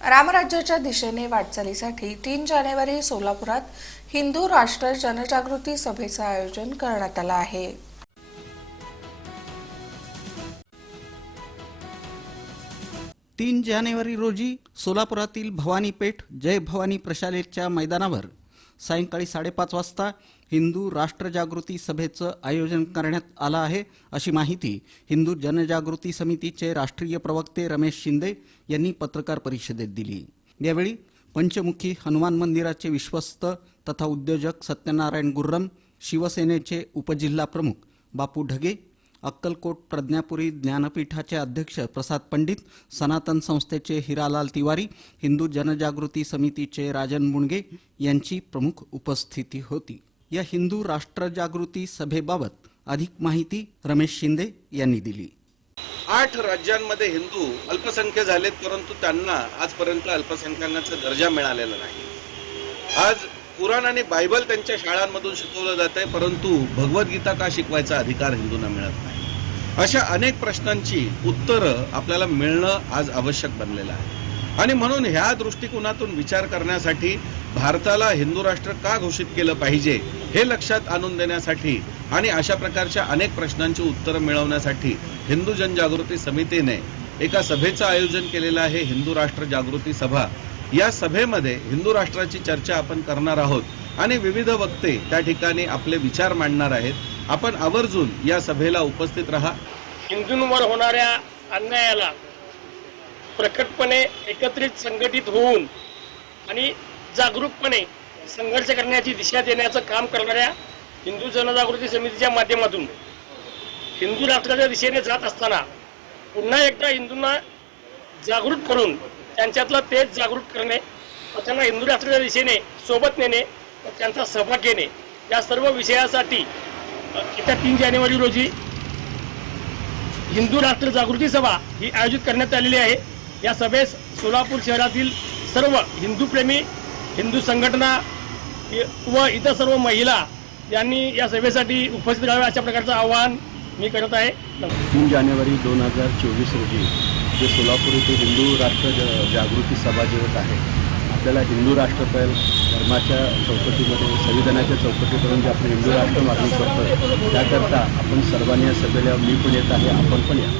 रामराज्याच्या दिशेने वाटचालीसाठी तीन जानेवारी सोलापुरात हिंदू राष्ट्र जनजागृती सभेचं आयोजन करण्यात आलं आहे. तीन जानेवारी रोजी सोलापुरातील भवानी पेठ जय भवानी प्रशालेच्या मैदानावर सायंकाळी साडेपाच वाजता हिंदू राष्ट्रजागृती सभेचं आयोजन करण्यात आलं आहे अशी माहिती हिंदू जनजागृती समितीचे राष्ट्रीय प्रवक्ते रमेश शिंदे यांनी पत्रकार परिषदेत दिली. यावेळी पंचमुखी हनुमान मंदिराचे विश्वस्त तथा उद्योजक सत्यनारायण गुर्रम शिवसेनेचे उपजिल्हा प्रमुख बापू ढगे अक्कलकोट प्रज्ञापुरी ज्ञानपीठाचे अध्यक्ष प्रसाद पंडित सनातन संस्थेचे हिरालाल तिवारी हिंदू जनजागृती समितीचे राजन मुणगे यांची प्रमुख उपस्थिती होती. या हिंदू राष्ट्रजागृती सभेबाबत अधिक माहिती रमेश शिंदे यांनी दिली. आठ राज्यांमध्ये हिंदू अल्पसंख्य झालेत परंतु त्यांना आजपर्यंत अल्पसंख्याकांचा दर्जा मिळालेला नाही. आज कुराण आणि बायबल त्यांच्या शाळांमधून शिकवलं जात आहे परंतु भगवद्गीता का शिकवायचा अधिकार हिंदूंना मिळत नाही? अशा अनेक प्रश्नांची उत्तरं आपल्याला मिळणं आज आवश्यक बनलेलं आहे. आणि म्हणून ह्या दृष्टिकोनातून विचार करण्यासाठी भारताला हिंदू राष्ट्र का घोषित केलं पाहिजे हे लक्षात आणून देण्यासाठी आणि अशा प्रकारच्या अनेक प्रश्नांची उत्तरं मिळवण्यासाठी हिंदू जनजागृती समितीने एका सभेचं आयोजन केलेलं आहे हिंदू राष्ट्र जागृती सभा. या सभेमध्ये हिंदू राष्ट्राची चर्चा आपण करणार आहोत आणि विविध वक्ते त्या ठिकाणी आपले विचार मांडणार आहेत. आपण आवर्जून या सभेला उपस्थित राहा. हिंदूंवर होणाऱ्या अन्यायाला प्रकटपणे एकत्रित संघटित होऊन आणि जागरूकपणे संघर्ष करण्याची दिशा देण्याचं काम करणाऱ्या हिंदू जनजागृती समितीच्या माध्यमातून हिंदू राष्ट्राच्या दिशेने जात असताना पुन्हा एकदा हिंदूंना जागृत करून त्यांच्यातलं तेच जागृत करणे व त्यांना हिंदू राष्ट्राच्या दिशेने सोबत नेणे व त्यांचा सहभाग घेणे या सर्व विषयासाठी येत्या तीन जानेवारी रोजी हिंदू राष्ट्र जागृती सभा ही आयोजित करण्यात आलेली आहे. या सभेस सोलापूर शहरातील सर्व हिंदूप्रेमी हिंदू संघटना व इतर सर्व महिला यांनी या सभेसाठी उपस्थित राहावे अशा प्रकारचं आवाहन मी करत आहे. तीन जानेवारी दोन हजार चोवीस रोजी जे सोलापूर येथे हिंदू राष्ट्र जागृती सभा जे होत आहे आपल्याला हिंदू राष्ट्र पहिल धर्माच्या चौकटीमध्ये संविधानाच्या चौकटीपर्यंत जे आपण हिंदू राष्ट्र मागणी करतो त्याकरता आपण सर्वांनी या सभेला मी पण येत आहे आपण पण या.